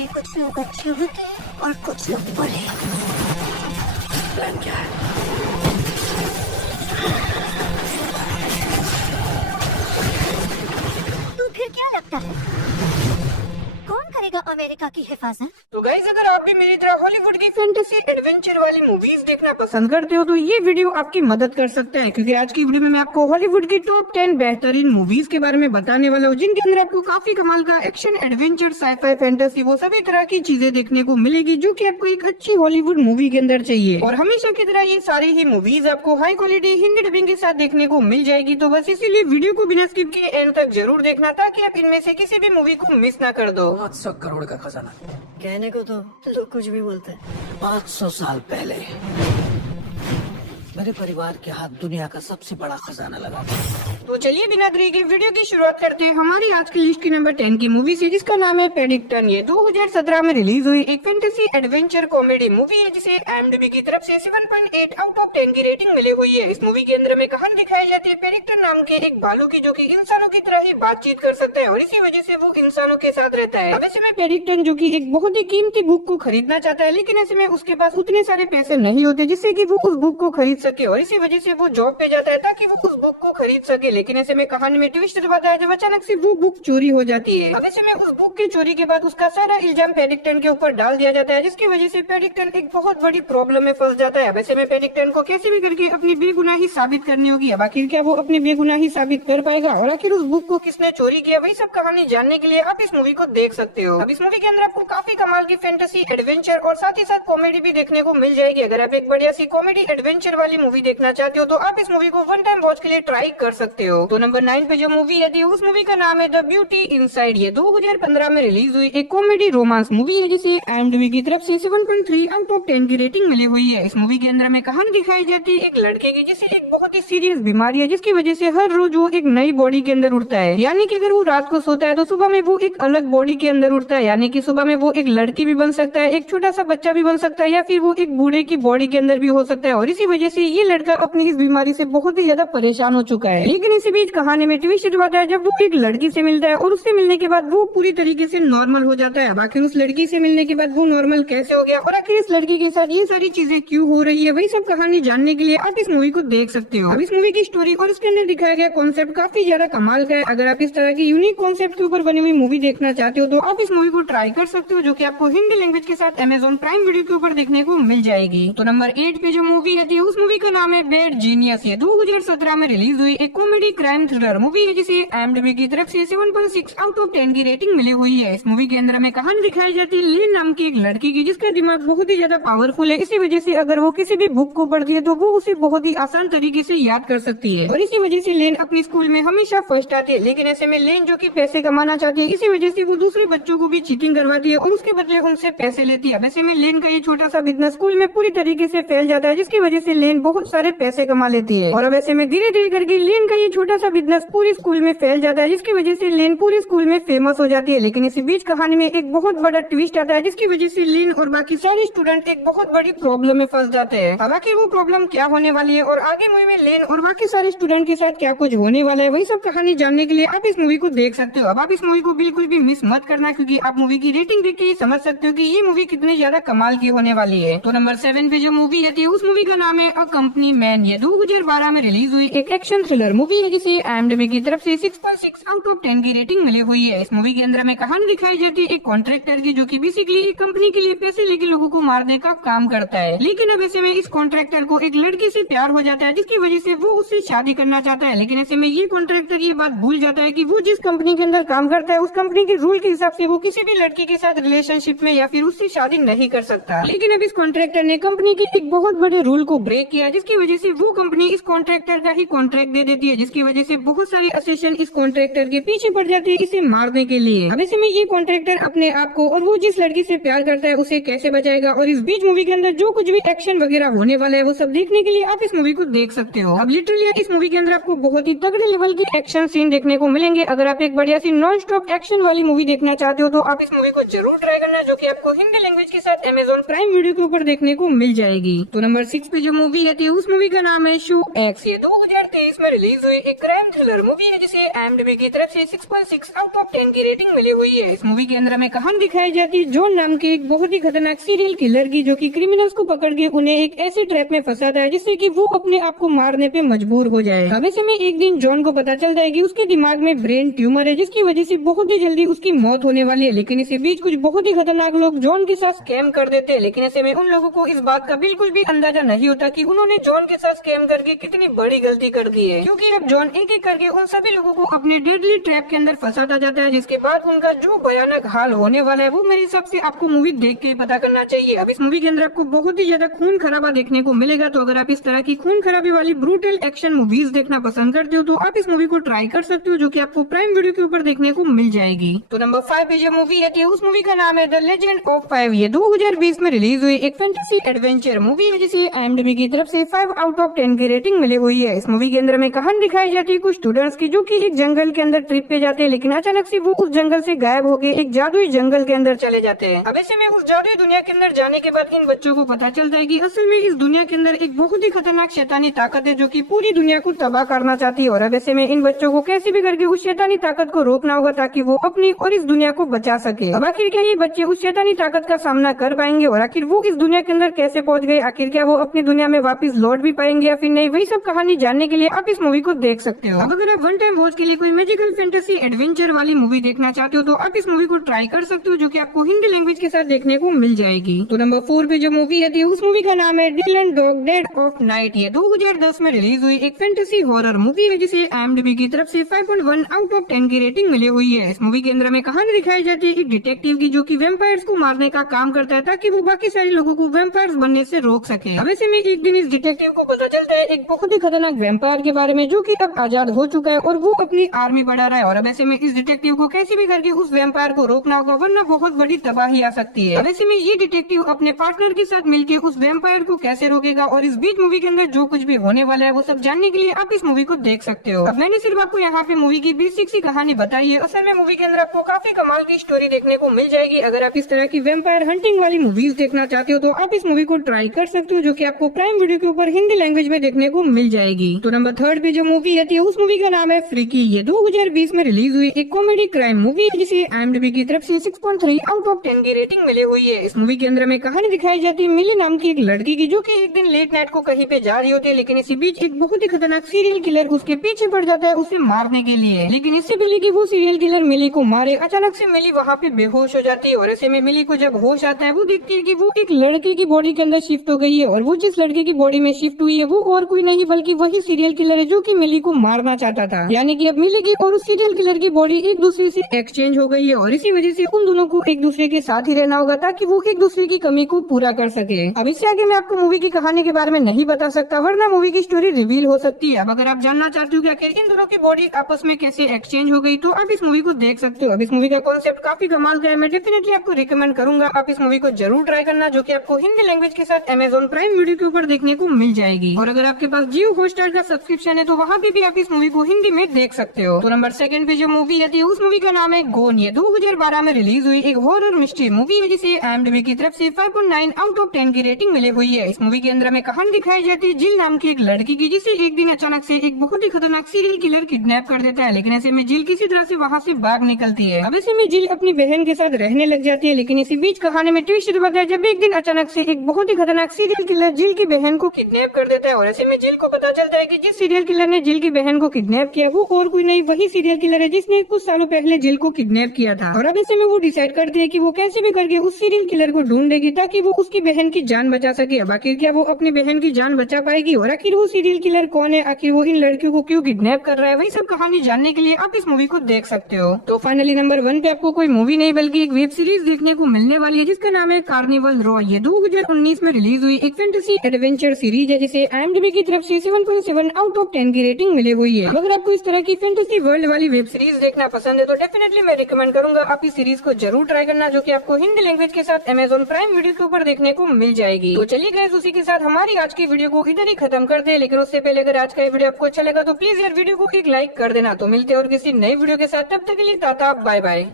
में कुछ लोग अच्छे होते हैं और कुछ लोग बुरे। प्लान क्या है? तो फिर क्या लगता है कौन करेगा अमेरिका की हिफाजत? तो गाइस, अगर आप भी मेरी तरह हॉलीवुड की फैंटेसी एडवेंचर वाली मूवीज देखना पसंद करते हो तो ये वीडियो आपकी मदद कर सकता है, क्योंकि आज की वीडियो में मैं आपको हॉलीवुड की टॉप 10 बेहतरीन मूवीज के बारे में बताने वाला हूँ, जिनके अंदर आपको काफी कमाल का एक्शन, एडवेंचर, साईफाई, फैंटेसी, वो सभी तरह की चीजें देखने को मिलेगी जो की आपको एक अच्छी हॉलीवुड मूवी के अंदर चाहिए। और हमेशा की तरह ये सारी ही मूवीज आपको हाई क्वालिटी हिंदी डबिंग के साथ देखने को मिल जाएगी। तो बस इसीलिए वीडियो को बिना स्किप किए एंड तक जरूर देखना, ताकि आप इनमें से किसी भी मूवी को मिस ना कर दो। 500 करोड़ का खजाना। कहने को तो लोग कुछ भी बोलते हैं। 500 साल पहले मेरे परिवार के हाथ दुनिया का सबसे बड़ा खजाना लगा। तो चलिए बिना देरी के वीडियो की शुरुआत करते हैं हमारी आज की लिस्ट की नंबर 10 की मूवी से, जिसका नाम है पेडिक्टन। ये 2017 में रिलीज हुई एक फैंटेसी एडवेंचर कॉमेडी मूवी है, जिसे IMDb की तरफ से 7.8 आउट ऑफ 10 की रेटिंग मिली हुई है। इस मूवी के अंदर में कहानी दिखाई जाती है पेडिक्टन नाम के एक भालू की, जो कि इंसानों की तरह ही बातचीत कर सकता है और इसी वजह से वो इंसानों के साथ रहता है। अब ऐसे में पेडिक्टन, जो कि एक बहुत ही कीमती बुक को खरीदना चाहता है, लेकिन ऐसे में उसके पास उतने सारे पैसे नहीं होते जिससे कि वो उस बुक को खरीद सके, और इसी वजह से वो जॉब पे जाता है ताकि वो उस बुक को खरीद सके। लेकिन ऐसे में कहानी में ट्विस्ट दबाता है जब अचानक से वो बुक चोरी हो जाती है। अब ऐसे में उस बुक की चोरी के बाद उसका सारा इल्जाम पेडिक्टन के ऊपर डाल दिया जाता है, जिसकी वजह से पेडिक्टन एक बहुत बड़ी प्रॉब्लम में फंस जाता है। अब ऐसे में पेडिक्टन को कैसे भी करके अपनी बेगुनाही साबित करनी होगी। अब आखिर क्या वो अपनी बेगुनाही साबित कर पाएगा, और आखिर उस बुक को किसने चोरी किया, वही सब कहानी जानने के लिए आप इस मूवी को देख सकते हो। अब इस मूवी के अंदर आपको काफी कमाल की फैंटेसी, एडवेंचर और साथ ही साथ कॉमेडी भी देखने को मिल जाएगी। अगर आप एक बढ़िया सी कॉमेडी एडवेंचर वाली मूवी देखना चाहते हो तो आप इस मूवी को वन टाइम वॉच के लिए ट्राई कर सकते हो। तो नंबर 9 पे जो मूवी है उस मूवी का नाम है द ब्यूटी इनसाइड। ये 2015 में रिलीज हुई एक कॉमेडी रोमांस मूवी है, जिसे IMDb की तरफ से 7.3 आउट ऑफ 10 की रेटिंग मिली हुई है। इस मूवी के अंदर में कहानी दिखाई जाती है एक लड़के की, जिसे एक बहुत ही सीरियस बीमारी है, जिसकी वजह से हर रोज वो एक नई बॉडी के अंदर उठता है। यानी कि अगर वो रात को सोता है तो सुबह में वो एक अलग बॉडी के अंदर उठता है, यानी कि सुबह में वो एक लड़की भी बन सकता है, एक छोटा सा बच्चा भी बन सकता है, या फिर वो एक बूढ़े की बॉडी के अंदर भी हो सकता है। और इसी वजह से ये लड़का अपनी इस बीमारी से बहुत ही ज्यादा परेशान हो चुका है। लेकिन इसी बीच कहानी में ट्विस्ट आता है जब वो एक लड़की से मिलता है, और उससे मिलने के बाद वो पूरी तरीके से नॉर्मल हो जाता है। आखिर उस लड़की से मिलने के बाद वो नॉर्मल कैसे हो गया, और आखिर इस लड़की के साथ ये सारी चीजें क्यों हो रही है, वही सब कहानी जानने के लिए आप इस मूवी को देख सकते हो। अब इस मूवी की स्टोरी और उसके अंदर दिखाया गया कॉन्सेप्ट काफी ज्यादा कमाल का है। अगर आप इस तरह की यूनिक कॉन्सेप्ट के ऊपर बनी हुई मूवी देखना चाहते हो तो आप इस मूवी को ट्राई कर सकते हो, जो कि आपको हिंदी लैंग्वेज के साथ Amazon प्राइम वीडियो के ऊपर देखने को मिल जाएगी। तो नंबर 8 पे जो मूवी है उस मूवी का नाम है बैड जीनियस। ये 2017 में रिलीज हुई एक कॉमेडी क्राइम थ्रिलर मूवी है, जिसे IMDb की तरफ से 7.6 आउट ऑफ 10 की रेटिंग मिली हुई है। इस मूवी के अंदर हमें कहानी दिखाई जाती है लेन नाम की एक लड़की की, जिसका दिमाग बहुत ही ज्यादा पावरफुल है। इसी वजह से अगर वो किसी भी बुक को पढ़ती है तो वो उसे बहुत ही आसान तरीके से याद कर सकती है, और इसी वजह से लेन अपनी स्कूल में हमेशा फर्स्ट आती है। लेकिन ऐसे में लेन, जो कि पैसे कमाना चाहती है, इसी वजह से वो दूसरे बच्चों को भी चीटिंग करवाती है और उसके बदले उनसे पैसे लेती है। वैसे में लेन का ये छोटा सा बिजनेस स्कूल में पूरी तरीके से फैल जाता है, जिसकी वजह से लेन बहुत सारे पैसे कमा लेती है। और अब ऐसे में धीरे धीरे करके लेन का ये छोटा सा बिजनेस पूरी स्कूल में फैल जाता है, जिसकी वजह से लेन पूरे स्कूल में फेमस हो जाती है। लेकिन इसी बीच कहानी में एक बहुत बड़ा ट्विस्ट आता है, जिसकी वजह से लेन और बाकी सारे स्टूडेंट एक बहुत बड़ी प्रॉब्लम में फंस जाते हैं। हालांकि वो प्रॉब्लम क्या होने वाली है और आगे मूवी में लेन और बाकी सारे स्टूडेंट के साथ क्या कुछ होने वाला है, वही सब कहानी जानने के लिए आप इस मूवी को देख सकते हो। अब आप इस मूवी को बिल्कुल भी मिस मत करना, क्योंकि आप मूवी की रेटिंग देख के ही समझ सकते हो कि ये मूवी कितनी ज्यादा कमाल की होने वाली है। तो नंबर 7 पे जो मूवी है उस मूवी का नाम है अ कंपनी मैन। ये 2012 में रिलीज हुई एक एक्शन थ्रिलर मूवी है, जिसे IMDb की तरफ से 6.6 आउट ऑफ 10 की रेटिंग मिली हुई है। इस मूवी के अंदर हमें कहानी दिखाई जाती है एक कॉन्ट्रैक्टर की, जो कि बेसिकली एक कंपनी के लिए पैसे लेके लोगों को मारने का काम करता है। लेकिन अब ऐसे में इस कॉन्ट्रैक्टर को एक लड़की से प्यार हो जाता है, जिसकी वजह से वो उससे शादी करना चाहता है। लेकिन ऐसे में ये कॉन्ट्रैक्टर ये बात भूल जाता है कि वो जिस कंपनी के अंदर काम करता है उस कंपनी के रूल के हिसाब से वो किसी भी लड़की के साथ रिलेशनशिप में या फिर उससे शादी नहीं कर सकता। लेकिन अब इस कॉन्ट्रैक्टर ने कंपनी के एक बहुत बड़े रूल को ब्रेक किया, जिसकी वजह से वो कंपनी इस कॉन्ट्रैक्टर का ही कॉन्ट्रैक्ट दे देती है, जिसकी वजह से बहुत सारी असिस्टेंट इस कॉन्ट्रैक्टर के पीछे पड़ जाती है इसे मारने के लिए। अब ऐसे में ये कॉन्ट्रैक्टर अपने आप को और वो जिस लड़की से प्यार करता है उसे कैसे बचाएगा, और इस बीच मूवी के अंदर जो कुछ भी एक्शन वगैरह होने वाला है वो सब देखने के लिए आप इस मूवी को देख सकते हो। अब लिटरली इस मूवी के अंदर आपको बहुत ही तगड़े लेवल की एक्शन सीन देखने को मिलेंगे। अगर आप एक बढ़िया सी नॉन स्टॉप एक्शन वाली मूवी देखना चाहते हो तो आप इस मूवी को जरूर ट्राई करना, जो कि आपको हिंदी लैंग्वेज के साथ Amazon प्राइम वीडियो के ऊपर देखने को मिल जाएगी। तो नंबर 6 पे जो मूवी मूवी है उस मूवी का नाम है शो एक्स। ये 2023 में रिलीज हुई एक क्राइम थ्रिलर मूवी है जिसे IMDb की तरफ से 6.6 आउट ऑफ 10 की रेटिंग मिली हुई है। इस मूवी के अंदर हमें कहानी दिखाई जाती है जॉन नाम के एक बहुत ही खतरनाक सीरियल किलर की, जो कि क्रिमिनल्स को पकड़ के उन्हें एक ऐसी ट्रैप में फंसाता है जिससे कि वो अपने आप को मारने पे मजबूर हो जाए। अब ऐसे में एक दिन जॉन को पता चलता है कि उसके दिमाग में ब्रेन ट्यूमर है, जिसकी वजह से बहुत ही जल्दी उसकी मौत होने वाली है। लेकिन इसी बीच कुछ बहुत ही खतरनाक लोग जॉन के साथ स्कैम कर देते हैं, लेकिन ऐसे में उन लोगों को इस बात का बिल्कुल भी अंदाजा नहीं होता कि उन्होंने जॉन के साथ स्कैम करके कितनी बड़ी गलती कर दी है, क्योंकि अब जॉन एक एक करके उन सभी लोगों को अपने डेडली ट्रैप के अंदर फंसाता जाता है, जिसके बाद उनका जो भयानक हाल होने वाला है वो मेरे हिसाब से आपको मूवी देख के पता करना चाहिए। अब इस मूवी के अंदर आपको बहुत ही ज्यादा खून खराबा देखने को मिलेगा, तो अगर आप इस तरह की खून खराबी वाली ब्रूटल एक्शन मूवीज देखना पसंद करते हो तो आप इस मूवी को ट्राई कर सकते हो, जो कि आपको प्राइम वीडियो के ऊपर देखने को मिल जाएगी। तो नंबर 5 पे जो मूवी है उस मूवी का नाम है द लेजेंड ऑफ 5। ये 2020 में रिलीज हुई एक फैंटेसी एडवेंचर मूवी है जिसे IMDb की तरफ से 5 आउट ऑफ 10 की रेटिंग मिली हुई है। इस मूवी के अंदर में कहानी दिखाई जाती है कुछ स्टूडेंट्स की, जो कि एक जंगल के अंदर ट्रिप पे जाते हैं, लेकिन अचानक से वो उस जंगल से गायब होके एक जादुई जंगल के अंदर चले जाते हैं। अब ऐसे में उस जादुई दुनिया के अंदर जाने के बाद इन बच्चों को पता चलता है कि असल में इस दुनिया के अंदर एक बहुत ही खतरनाक शैतानी ताकत है जो कि पूरी दुनिया को तबाह करना चाहती है। और अब ऐसे में इन बच्चों को कैसे भी करके उस शैतानी ताकत को रोकना होगा ताकि वो अपनी और इस दुनिया को बचा सके। अब आखिर क्या ये बच्चे उस शैतानी ताकत का सामना कर पाएंगे, और आखिर वो इस दुनिया के अंदर कैसे पहुंच गए, आखिर क्या वो अपनी दुनिया में वापस लौट भी पाएंगे या फिर नहीं, वही सब कहानी जानने के लिए आप इस मूवी को देख सकते हो। अब अगर आप वन टाइम वॉच के लिए कोई मैजिकल फैंटेसी एडवेंचर वाली मूवी देखना चाहते हो तो आप इस मूवी को ट्राई कर सकते हो, जो कि आपको हिंदी लैंग्वेज के साथ देखने को मिल जाएगी। तो नंबर 4 पे जो मूवी है उस मूवी का नाम है Dylan Dog dead of night. ये 2010 में रिलीज हुई एक फैंटेसी हॉरर मूवी है जिसे IMDb की तरफ से 5.1 आउट ऑफ 10 की रेटिंग मिली हुई है। इस मूवी के अंदर हमें कहानी दिखाई जाती है एक डिटेक्टिव की, जो कि वैम्पायर्स को मारने का काम करता है ताकि वो बाकी सारे लोगों को वैम्पायर्स बनने से रोक सके। अब ऐसे में एक दिन इस डिटेक्टिव को पता चलता है एक बहुत ही खतरनाक वैम्पायर के बारे में, जो कि अब आजाद हो चुका है और वो अपनी आर्मी बढ़ा रहा है। और अब ऐसे में इस डिटेक्टिव को कैसे भी करके उस वैम्पायर को रोकना होगा, वरना बहुत बड़ी तबाही आ सकती है। अब ऐसे में ये डिटेक्टिव अपने पार्टनर के साथ मिलकर उस वैम्पायर को कैसे रोकेगा, और इस बीच मूवी के अंदर जो कुछ भी होने वाला है वो सब जानने के लिए आप इस मूवी को देख सकते हो। अब मैंने सिर्फ आपको यहाँ पे मूवी की बेसिक सी कहानी बताई है, असल में मूवी के अंदर आपको काफी कमाल की स्टोरी देखने को मिल जाएगी। अगर आप इस तरह की वैम्पायर हंटिंग वाली मूवीज देखना चाहते हो तो आप इस मूवी को ट्राई कर सकते हो, जो कि आपको प्राइम वीडियो के ऊपर हिंदी लैंग्वेज में देखने को मिल जाएगी। तो नंबर 3 पे जो मूवी है उस मूवी का नाम है फ्रीकी। ये 2020 में रिलीज हुई एक कॉमेडी क्राइम मूवी है जिसे IMDb की तरफ से 6.3 आउट ऑफ 10 की रेटिंग मिली हुई है। इस मूवी के अंदर हमें कहानी दिखाई जाती है मिली नाम की एक लड़की की, जो कि एक दिन लेट नाइट को कहीं पे जा रही होती है, लेकिन इसी बीच एक बहुत ही खतरनाक सीरियल किलर उसके पीछे पड़ जाता है उसे मारने के लिए। लेकिन इससे पहले कि वो सीरियल किलर मिली को मारे, अचानक से मिली वहाँ पे बेहोश हो जाती है। और ऐसे में मिली को जब होश आता है वो देखती है कि वो एक लड़के की बॉडी के अंदर शिफ्ट हो गई है, और वो जिस लड़के की बॉडी में शिफ्ट हुई है वो और कोई नहीं बल्कि वही सीरियल किलर है जो कि मिली को मारना चाहता था। यानी कि अब मिली की और उस सीरियल किलर की बॉडी एक दूसरे से एक्सचेंज हो गई है, और इसी वजह से उन दोनों को एक दूसरे के साथ ही रहना होगा ताकि वो एक दूसरे की कमी को पूरा कर सके। अब इससे आगे मैं आपको मूवी की कहानी के बारे में नहीं बता सकता, वरना मूवी की स्टोरी रिवील हो सकती है। अब अगर आप जानना चाहते हो कि आखिर इन दोनों की बॉडी आपस में कैसे एक्सचेंज हो गई तो आप इस मूवी को देख सकते हो। अब इस मूवी का कॉन्सेप्ट काफी कमाल का है, मैं डेफिनेटली आपको रिकमेंड करूंगा आप इस मूवी को जरूर ट्राई करना, जो कि आपको हिंदी लैंग्वेज के साथ Amazon प्राइम वीडियो के ऊपर देखने को मिल जाएगी। और अगर आपके पास जियो हॉटस्टार का सब्सक्रिप्शन है तो वहाँ पे भी आप इस मूवी को हिंदी में देख सकते हो। तो नंबर 2 पे जो मूवी है उस मूवी का नाम है गोन। ये 2012 में रिलीज हुई एक हॉरर मिस्ट्री मूवी है जिसे IMDb की तरफ से 5.9 आउट ऑफ 10 की रेटिंग मिली हुई है। इस मूवी के अंदर हमें कहानी दिखाई जाती है जिल नाम की एक लड़की की, जिसे एक दिन अचानक से एक बहुत ही खतरनाक सीरियल किलर किडनैप कर देता है। लेकिन ऐसे में जिल किसी तरह से वहाँ से भाग निकलती है। अब ऐसे में जिल अपनी बहन के साथ रहने लग जाती है, लेकिन इसी बीच कहानी में ट्विस्ट होता है जब एक दिन अचानक से एक बहुत ही खतरनाक सीरियल किलर जिल की बहन को किडनैप कर देता है। और ऐसे में जिल को पता चलता है कि जिस सीरियल किलर ने जिल की बहन को किडनैप किया वो और कोई नहीं वही सीरियल किलर है जिसने कुछ सालों पहले जिल को किडनैप किया था। और अब ऐसे में वो डिसाइड करती है कि वो कैसे भी करके उस सीरियल किलर को ढूंढेगी ताकि वो उसकी बहन की जान बचा सके। अब आखिर क्या वो अपनी बहन की जान बचा पाएगी, और आखिर वो सीरियल किलर कौन है, आखिर वो इन लड़कियों को क्यों किडनैप कर रहा है, वही सब कहानी जानने के लिए आप इस मूवी को देख सकते हो। तो फाइनली नंबर 1 पे आपको कोई मूवी नहीं बल्कि एक वेब सीरीज देखने को मिलने वाली है जिसका नाम है कार्निवल रॉ। ये 2019 में रिलीज हुई एक फैंटेसी एडवेंचर सीरीज है जिसे IMDb की तरफ से 7.7 आउट ऑफ 10 की रेटिंग मिली हुई है। अगर आपको इस तरह की फैंटेसी वर्ल्ड वाली वेब सीरीज देखना पसंद है तो डेफिनेटली मैं रिकमेंड करूंगा आप इस सीरीज को जरूर ट्राई करना, जो कि आपको हिंदी लैंग्वेज के साथ Amazon प्राइम वीडियो के ऊपर देखने को मिल जाएगी। तो चलिए गाइस उसी के साथ हमारी आज की वीडियो को इधर ही खत्म करते हैं, लेकिन उससे पहले अगर आज का ये वीडियो आपको अच्छा लगा तो प्लीज यार वीडियो को एक लाइक कर देना। तो मिलते हैं और किसी नई वीडियो के साथ, तब तक के लिए टाटा बाय बाय।